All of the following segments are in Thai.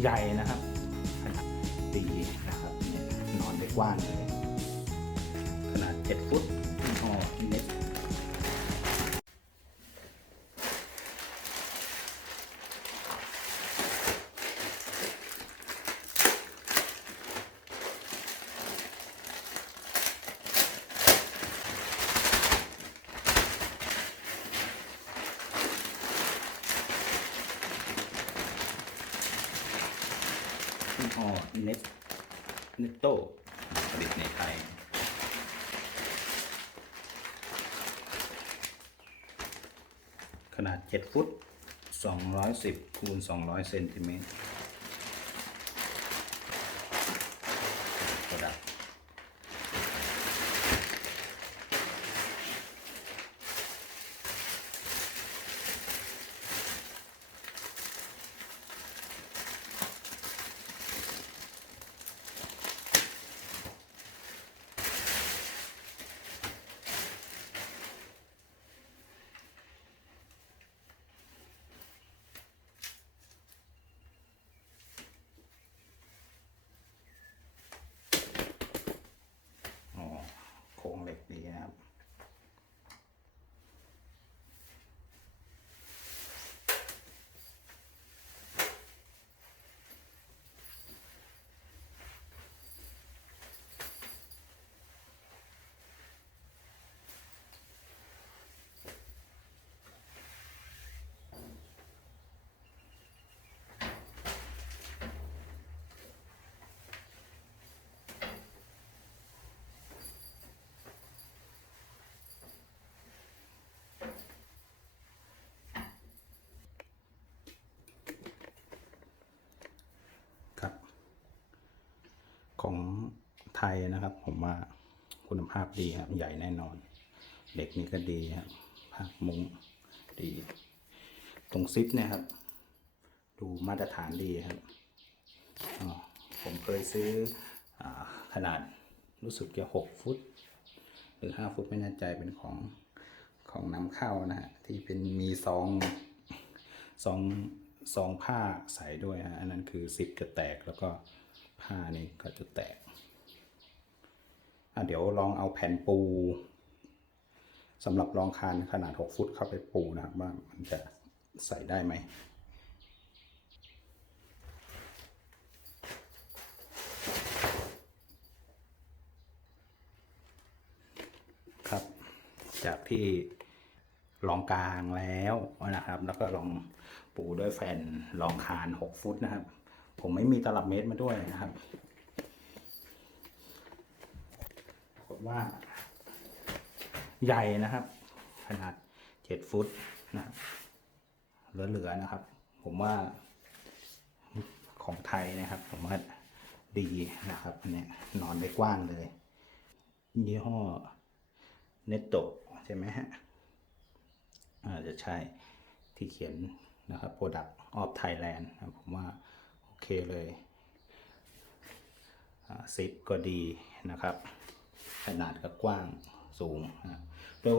ใหญ่นะครับขนาดดีนะครับเนี่ยนอนได้กว้างเลยขนาด 7 ฟุตยี่ห้อเน็ต ยี่ห้อเน็ตเนตโตผลิตในไทยขนาด 7 ฟุต 210คูณ200 เซนติเมตร โครงเหล็กดีนะครับ ของไทยนะครับ ผมว่าคุณภาพดีครับใหญ่แน่นอน เด็กนี่ก็ดีครับภาพมุ้งดี ตรงซิปเนี่ยครับ ดูมาตรฐานดีครับผมเคยซื้ออขนาดรู้สึกจะหกฟุต หรือห้าฟุตไม่แน่ใจเป็นของของนำเข้านะฮะที่เป็นมีซองซองซองผ้าใส่ด้วยฮะอันนั้นคือซิปจะแตกแล้วก็ ผ้านี่ก็จะแตกเดี๋ยวลองเอาแผ่นปูสำหรับรองคานขนาด 6 ฟุตเข้าไปปูนะครับว่ามันจะใส่ได้ไหมครับ จากที่ลองกลางแล้วนะครับ แล้วก็ลองปูด้วยแฟนลองคาน 6 ฟุตนะครับ ผมไม่มีตลับเมตรมาด้วยนะครับกฏว่า ใหญ่นะครับ ขนาด7ฟุตนะครับเหลือๆนะครับ ผมว่าของไทยนะครับ ผมว่าดีนะครับอันเนี้ยนอนได้กว้างเลย ยี่ห้อเนตโตใช่ไหมฮะอาจจะใช่ที่เขียนนะครับ Product of Thailand นะผมว่า เคเลยซิปก็ดีนะครับ ขนาดก็กว้างสูงนะโดย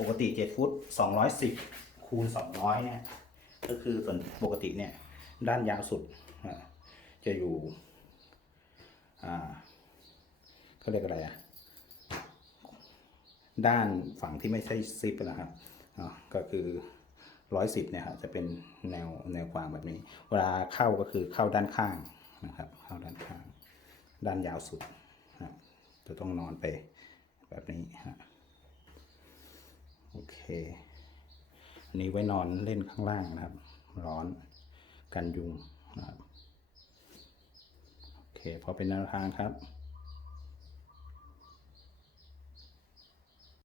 ปกติ 7 ฟุต 210 คูณ 200 เนี่ย ก็คือส่วนปกติเนี่ย ด้านยาวสุดจะอยู่เขาเรียกอะไรอะด้านฝั่งที่ไม่ใช่ซิปนะครับก็คือ ร้อยสิบเนี่ยครับจะเป็นแนวแนวกว้างแบบนี้ เวลาเข้าก็คือเข้าด้านข้างนะครับเข้าด้านข้าง ด้านยาวสุดนะครับจะต้องนอนไปแบบนี้ฮะโอเคอันนี้ไว้นอนเล่นข้างล่างนะครับ ร้อนกันยุงนะครับโอเคพอเป็นแนวทางครับ